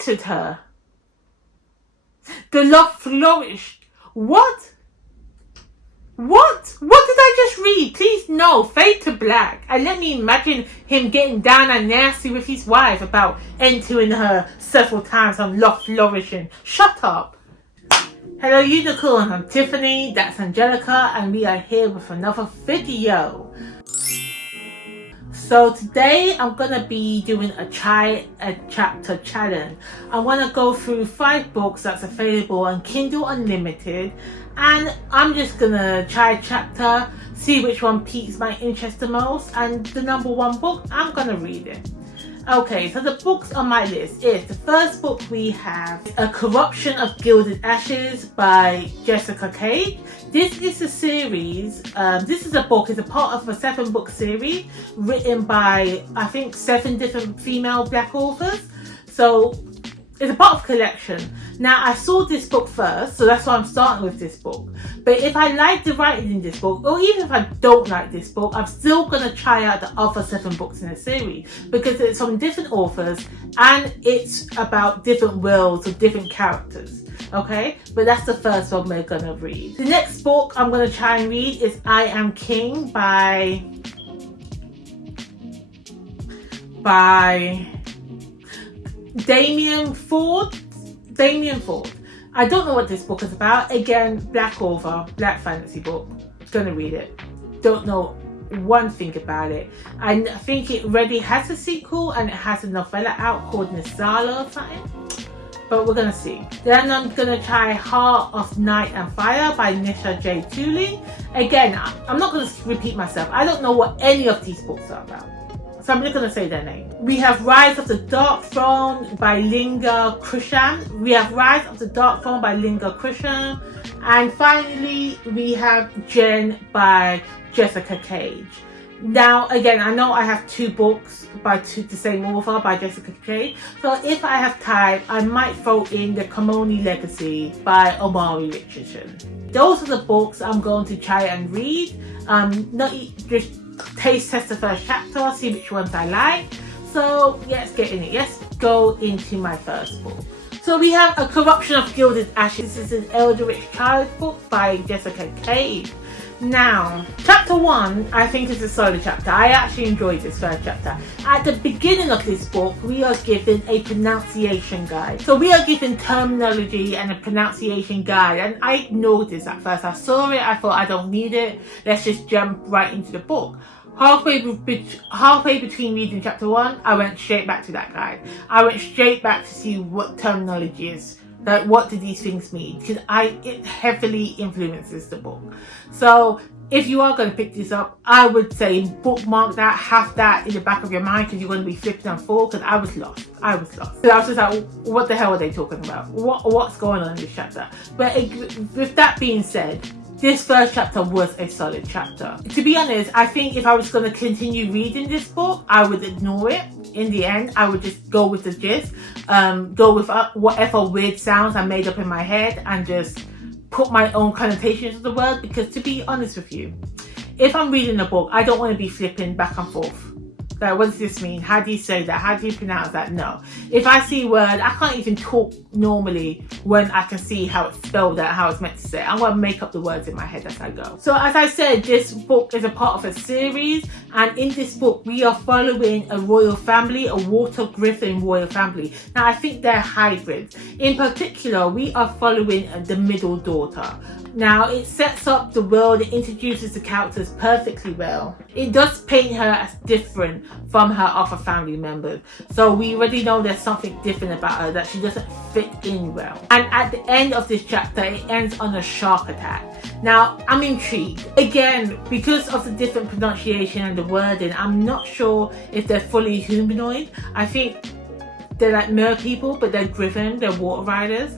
entered her. The love flourished. What? What? What did I just read? Please no, fade to black. And let me imagine him getting down and nasty with his wife about entering her several times on love flourishing. Shut up. Hello Unicorn, I'm Tiffany, that's Angelica, and we are here with another video. So today I'm gonna be doing a chapter challenge. I want to go through 5 books that's available on Kindle Unlimited, and I'm just gonna try a chapter, see which one piques my interest the most, and the number 1 book, I'm gonna read it. Okay, so the books on my list is, the first book we have A Corruption of Gilded Ashes by Jessica Cage. This is a series, this is a book, it's a part of a 7-book series written by, I think, 7 different female black authors. So it's a part of a collection. Now, I saw this book first, so that's why I'm starting with this book. But if I like the writing in this book, or even if I don't like this book, I'm still going to try out the other 7 books in the series, because it's from different authors and it's about different worlds of different characters. Okay, but that's the first one we're going to read. The next book I'm going to try and read is I Am King by Damien Ford. I don't know what this book is about. Again, black author, black fantasy book. Gonna read it. Don't know one thing about it. I think it already has a sequel and it has a novella out called Nisala or something. But we're gonna see. Then I'm gonna try Heart of Night and Fire by Nisha J. Tooling. Again, I'm not gonna repeat myself. I don't know what any of these books are about, so I'm just going to say their name. We have Rise of the Dark Throne by Linga Krishnan. And finally, we have Jen by Jessica Cage. Now, again, I know I have 2 books by the same author, by Jessica Cage. So if I have time, I might throw in The Kamoni Legacy by Omari Richardson. Those are the books I'm going to try and read. Not just taste test the first chapter, see which ones I like. So let's get in it. Let's go into my first book. So we have A Corruption of Gilded Ashes. This is an Eldritch Child book by Jessica Cage. Now, chapter 1 I think is a solid chapter. I actually enjoyed this first chapter. At the beginning of this book, we are given a pronunciation guide. So we are given terminology and a pronunciation guide, and I ignored this at first. I saw it, I thought I don't need it, let's just jump right into the book. Halfway between reading chapter 1, I went straight back to that guide. I went straight back to see what terminology is. Like, what do these things mean? Because it heavily influences the book. So if you are going to pick this up, I would say bookmark that, have that in the back of your mind, because you're going to be flipping and forward. Because I was lost. So I was just like, what the hell are they talking about? What's going on in this chapter? But with that being said, this first chapter was a solid chapter. To be honest, I think if I was going to continue reading this book, I would ignore it. In the end, I would just go with the gist, go with whatever weird sounds I made up in my head, and just put my own connotations of the word. Because to be honest with you, if I'm reading a book, I don't want to be flipping back and forth. Like, what does this mean? How do you say that? How do you pronounce that? No. If I see a word, I can't even talk normally when I can see how it's spelled out, how it's meant to say. I'm going to make up the words in my head as I go. So as I said, this book is a part of a series. And in this book, we are following a royal family, a water griffin royal family. Now, I think they're hybrids. In particular, we are following the middle daughter. Now, it sets up the world, it introduces the characters perfectly well. It does paint her as different from her other family members. So we already know there's something different about her, that she doesn't fit in well. And at the end of this chapter, it ends on a shark attack. Now, I'm intrigued. Again, because of the different pronunciation and the wording, I'm not sure if they're fully humanoid. I think they're like mer people, but they're griffin, they're water riders.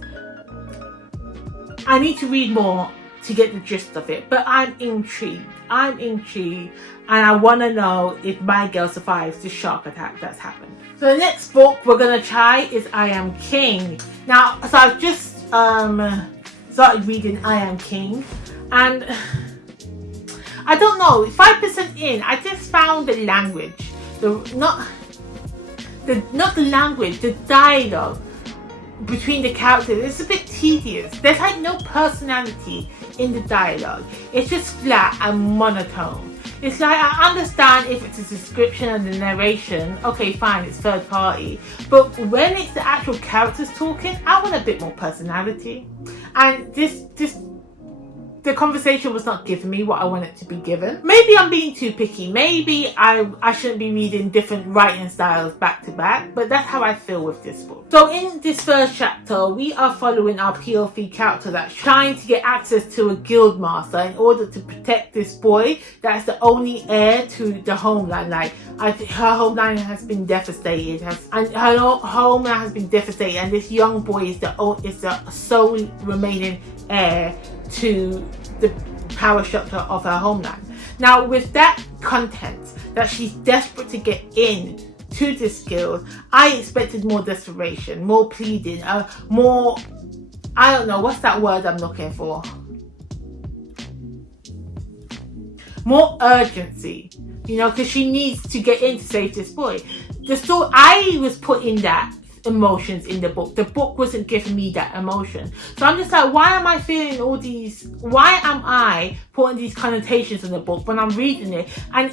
I need to read more to get the gist of it, but I'm intrigued, and I want to know if my girl survives the shark attack that's happened. So the next book we're going to try is I Am King. Now, so I've just started reading I Am King, and I don't know, 5% in, I just found the language, not the language, the dialogue between the characters, it's a bit tedious. There's like no personality in the dialogue. It's just flat and monotone. It's like, I understand if it's a description and the narration, okay fine, it's third party. But when it's the actual characters talking, I want a bit more personality. And the conversation was not giving me what I wanted to be given. Maybe I'm being too picky. Maybe I shouldn't be reading different writing styles back to back, but that's how I feel with this book. So in this first chapter, we are following our POV character that's trying to get access to a guild master in order to protect this boy that's the only heir to the homeland. Like, her homeland has been devastated, and this young boy is the sole remaining heir to the power structure of her homeland. Now, with that content, that she's desperate to get in to this guild, I expected more desperation, more pleading, more, I don't know, what's that word I'm looking for? More urgency, you know, because she needs to get in to save this boy. The story, I was putting that emotions in the book. The book wasn't giving me that emotion. So I'm just like, why am I feeling all these, why am I putting these connotations in the book when I'm reading it and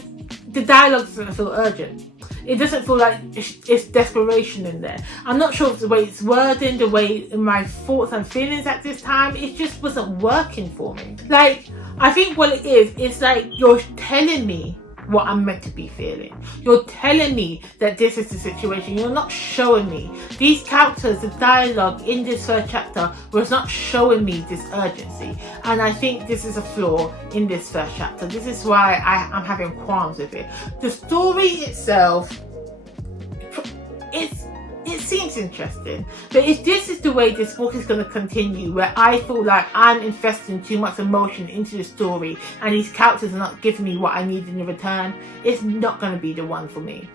the dialogue doesn't feel urgent? It doesn't feel like it's desperation in there. I'm not sure if the way it's wording, the way my thoughts and feelings at this time, it just wasn't working for me. Like, I think what it is, it's like you're telling me what I'm meant to be feeling. You're telling me that this is the situation. You're not showing me. These characters, the dialogue in this first chapter was not showing me this urgency. And I think this is a flaw in this first chapter. This is why I'm having qualms with it. The story itself, it seems interesting, but if this is the way this book is going to continue, where I feel like I'm investing too much emotion into the story and these characters are not giving me what I need in return, it's not going to be the one for me.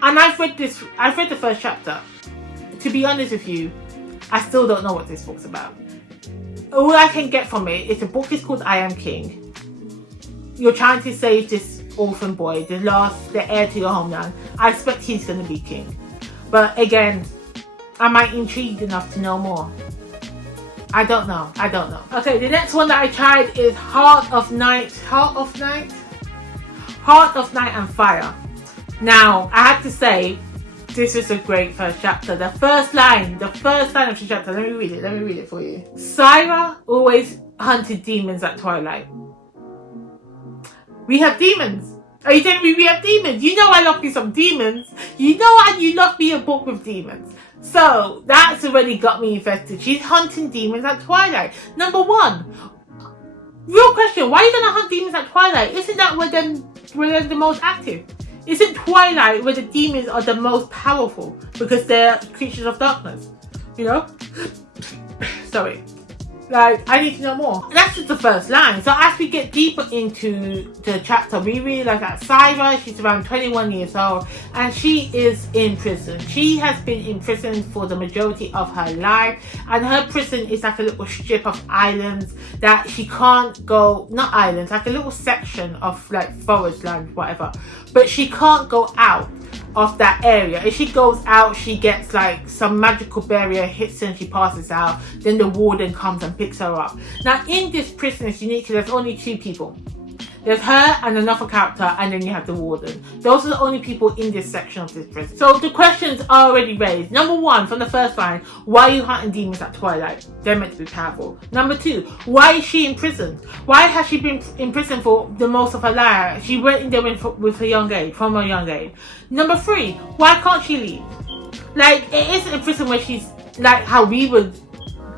And I've read the first chapter. To be honest with you, I still don't know what this book's about. All I can get from it is the book is called I Am King. You're trying to save this orphan boy, the heir to your homeland. I expect he's going to be king. But again, am I intrigued enough to know more? I don't know. Okay, the next one that I tried is Heart of Night and Fire. Now, I have to say, this is a great first chapter. The first line of the chapter, let me read it for you. Syra always hunted demons at twilight. We have demons. Are you telling me we have demons? You know I love me some demons. You love me a book with demons. So, that's already got me infested. She's hunting demons at twilight. Number one, real question, why are you going to hunt demons at twilight? Isn't that where they're the most active? Isn't twilight where the demons are the most powerful? Because they're creatures of darkness. You know? Sorry. Like, I need to know more. And that's just the first line. So as we get deeper into the chapter, we realize that Syra, she's around 21 years old and she is in prison. She has been in prison for the majority of her life, and her prison is like a little strip of islands that she can't go, not islands, like a little section of like forest land, whatever. But she can't go out of that area. If she goes out, she gets like some magical barrier hits her and she passes out. Then the warden comes and picks her up. Now in this prison it's unique because there's only two people. There's her and another character, and then you have the warden. Those are the only people in this section of this prison. So the questions are already raised. Number one, from the first line, why are you hunting demons at twilight? They're meant to be powerful. Number two, why is she in prison? Why has she been in prison for the most of her life? She went in there with a young age, from a young age. Number three, why can't she leave? Like, it isn't a prison where she's like how we would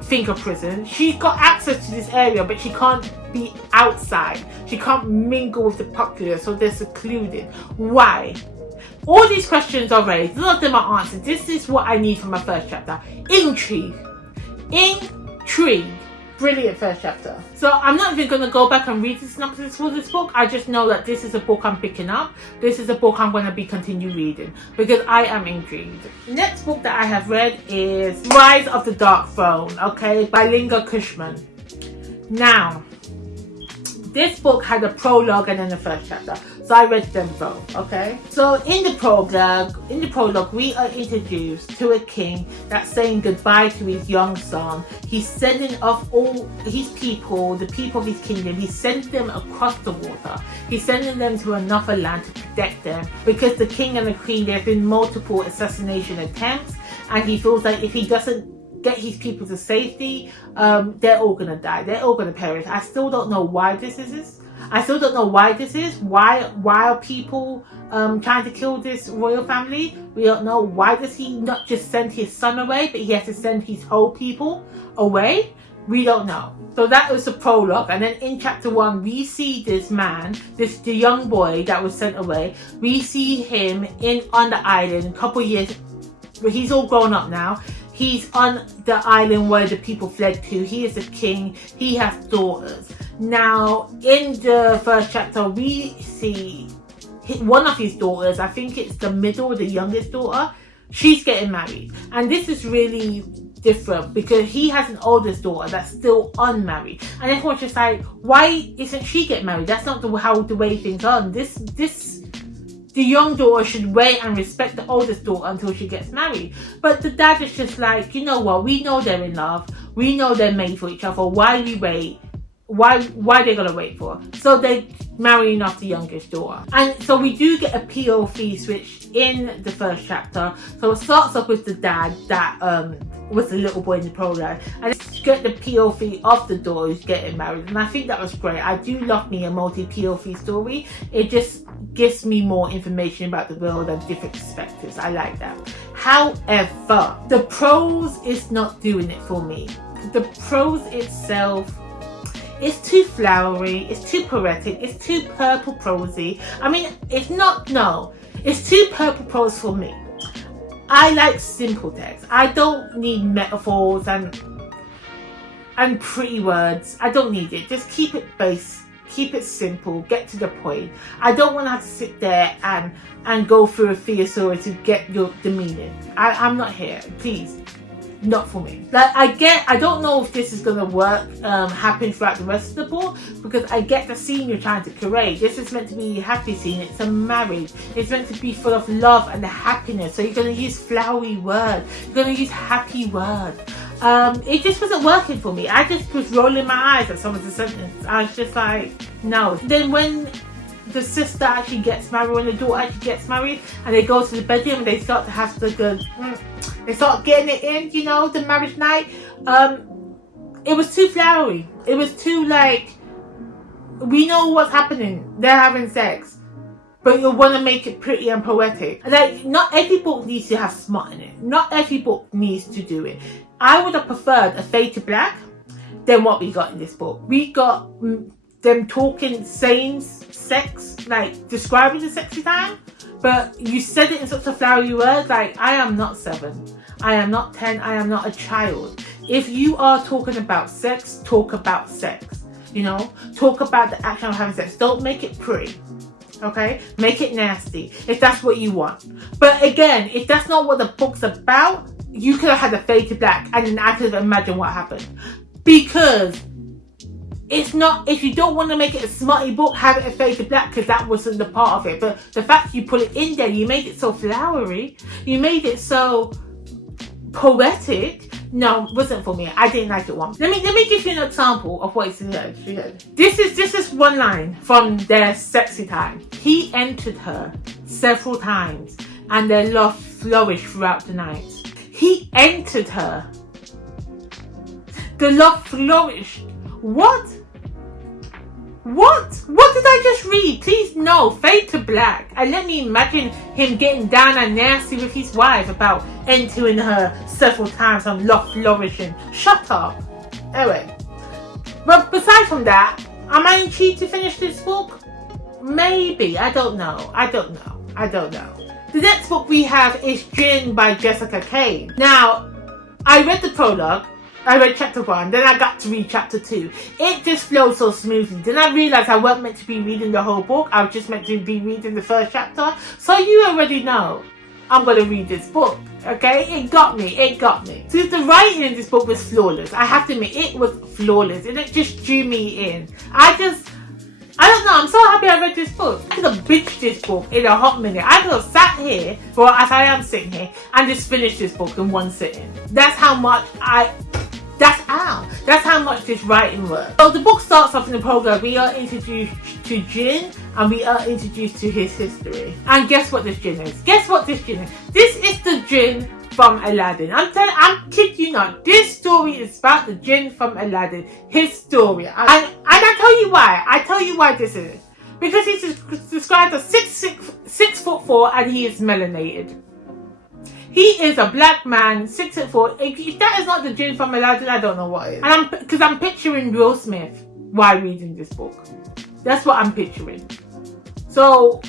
think of prison. She's got access to this area, but she can't be outside. She can't mingle with the populace, so they're secluded. Why? All these questions are raised. None of them are answered. This is what I need from my first chapter. Intrigue. Brilliant first chapter. So I'm not even going to go back and read the synopsis for this book. I just know that this is a book I'm picking up. This is a book I'm going to be continue reading because I am intrigued. Next book that I have read is Rise of the Dark Throne, okay, by Linga Cushman. Now, this book had a prologue and then the first chapter. So I read them both, okay? So in the prologue, we are introduced to a king that's saying goodbye to his young son. He's sending off all his people, the people of his kingdom. He's sending them across the water. He's sending them to another land to protect them, because the king and the queen, there have been multiple assassination attempts, and he feels like if he doesn't get his people to safety, they're all gonna die. They're all gonna perish. I still don't know why this is. Why are people trying to kill this royal family? We don't know. Why does he not just send his son away, but he has to send his whole people away? We don't know. So that was the prologue, and then in chapter 1 we see this man, the young boy that was sent away. We see him on the island a couple years. He's all grown up now. He's on the island where the people fled to. He is a king. He has daughters. Now, in the first chapter, we see one of his daughters, I think it's the youngest daughter, she's getting married. And this is really different because he has an oldest daughter that's still unmarried. And everyone's just like, why isn't she getting married? That's not the way things are. The young daughter should wait and respect the oldest daughter until she gets married. But the dad is just like, you know what? We know they're in love. We know they're made for each other. Why we wait? Why they gonna wait for? So they're marrying off the youngest daughter. And so we do get a POV switch in the first chapter. So it starts off with the dad that was the little boy in the prologue, and you get the POV of the daughter who's getting married. And I think that was great. I do love me a multi-POV story. It just gives me more information about the world and different perspectives. I like that. However, the prose is not doing it for me. The prose itself, it's too flowery, it's too poetic, it's too purple prosy. I mean, it's too purple prose for me. I like simple text. I don't need metaphors and pretty words. I don't need it. Just keep it base, keep it simple, get to the point. I don't want to have to sit there and go through a thesaurus to get the meaning. I'm not here, please. Not for me. Like, I don't know if this is gonna work, happen throughout the rest of the book, because I get the scene you're trying to create. This is meant to be a happy scene. It's a marriage. It's meant to be full of love and happiness. So you're gonna use flowery words. You're gonna use happy words. It just wasn't working for me. I just was rolling my eyes at some of the sentences. I was just like, no. Then when the sister actually gets married, when the daughter actually gets married, and they go to the bedroom and they start to have the good, they start getting it in, you know, the marriage night. It was too flowery. It was too like, we know what's happening. They're having sex, but you want to make it pretty and poetic. Like, not every book needs to have smut in it. Not every book needs to do it. I would have preferred a fade to black than what we got in this book. We got them talking same sex, like describing the sexy time, but you said it in such a flowery word. Like, I am not 7, I am not 10, I am not a child. If you are talking about sex, talk about sex. You know, talk about the action of having sex. Don't make it pretty, okay? Make it nasty if that's what you want. But again, if that's not what the book's about, you could have had a fade to black, and then I could have imagined what happened. Because it's not, if you don't want to make it a smutty book, have it a fade to black, because that wasn't the part of it. But the fact you put it in there, you made it so flowery, you made it so poetic. No, it wasn't for me. I didn't like it one. Let me give you an example of what she said. This is one line from their sexy time. He entered her several times, and their love flourished throughout the night. He entered her. The love flourished. What? What did I just read? Please no, fade to black. And let me imagine him getting down and nasty with his wife about entering her several times and love flourishing. Shut up. Anyway. But besides from that, am I intrigued to finish this book? Maybe. I don't know. The next book we have is Gin by Jessica Kane. Now, I read the prologue. I read chapter 1, then I got to read chapter 2. It just flowed so smoothly. Then I realised I wasn't meant to be reading the whole book. I was just meant to be reading the first chapter. So you already know I'm going to read this book. Okay? It got me. So the writing in this book was flawless. I have to admit, it was flawless. And it just drew me in. I don't know, I'm so happy I read this book. I could have binged this book in a hot minute. I could have sat here, well, as I am sitting here, and just finished this book in one sitting. That's how much that's how much this writing works. So the book starts off in the prologue. We are introduced to Jin, and we are introduced to his history. And guess what this Jin is? Guess what this Jin is? This is the Jin from Aladdin. I'm kidding you not. This story is about the Jin from Aladdin. His story. And I tell you why. I tell you why this is. Because he's described as 6'4" and he is melanated. He is a black man, 6'4". If that is not the Jin from Aladdin, I don't know what is. And because I'm picturing Will Smith while reading this book. That's what I'm picturing. So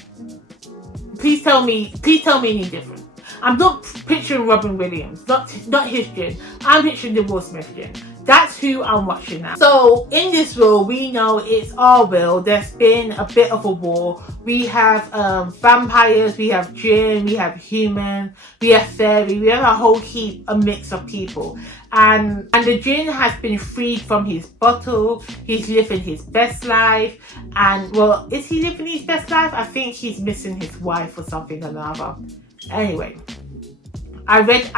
please tell me any different. I'm not picturing Robin Williams, not his Jin. I'm picturing the Will Smith Jin. That's who I'm watching now. So in this world, we know it's our world. There's been a bit of a war. We have vampires, we have Jinn, we have human, we have fairy, we have a whole heap, a mix of people. And the Jinn has been freed from his bottle. He's living his best life. And well, is he living his best life? I think he's missing his wife or something or another. Anyway, I read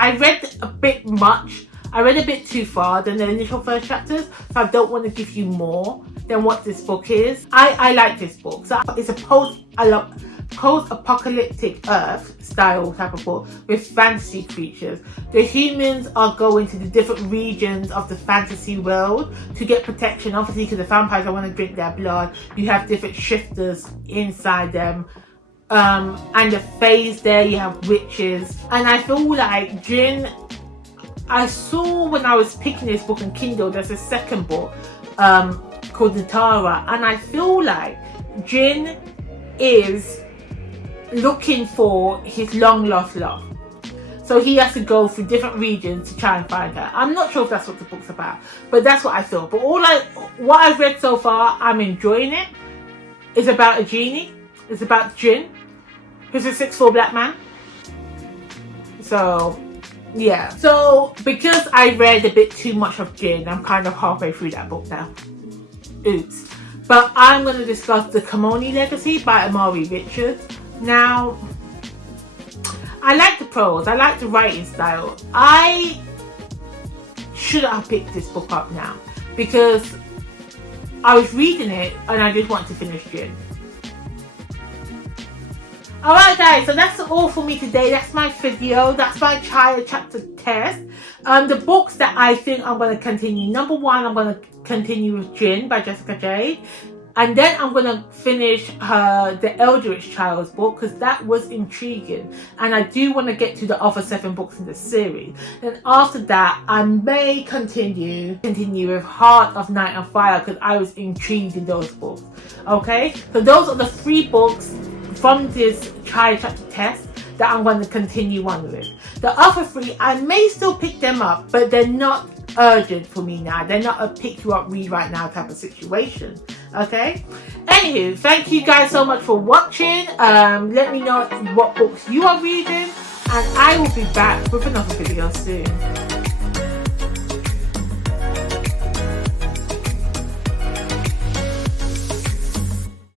a bit much. I read a bit too far than the initial first chapters, so I don't want to give you more than what this book is. I like this book. So it's a post-apocalyptic Earth style type of book with fantasy creatures. The humans are going to the different regions of the fantasy world to get protection. Obviously, because the vampires don't want to drink their blood. You have different shifters inside them. And the phase there, you have witches. And I feel like Jin, I saw when I was picking this book on Kindle, there's a second book called Natara, and I feel like Jin is looking for his long lost love. So he has to go through different regions to try and find her. I'm not sure if that's what the book's about, but that's what I feel. But what I've read so far, I'm enjoying it. It's about a genie. It's about Jin, who's a 6'4" black man. So yeah, so because I read a bit too much of Jin, I'm kind of halfway through that book now. Oops. But I'm going to discuss The Kamoni Legacy by Amari Richards. Now, I like the prose, I like the writing style. I should have picked this book up now because I was reading it and I just wanted to finish Jin. Alright guys, so that's all for me today. That's my video. That's my child chapter test. The books that I think I'm going to continue. Number one, I'm going to continue with Jin by Jessica Jade. And then I'm going to finish the Eldritch Child's book because that was intriguing. And I do want to get to the other 7 books in the series. And after that, I may continue with Heart of Night and Fire because I was intrigued in those books. Okay? So those are the 3 books from this child chapter test that I'm going to continue on with. The other 3, I may still pick them up, but they're not urgent for me now. They're not a pick you up, read right now type of situation. Okay? Anywho, thank you guys so much for watching. Let me know what books you are reading, and I will be back with another video soon.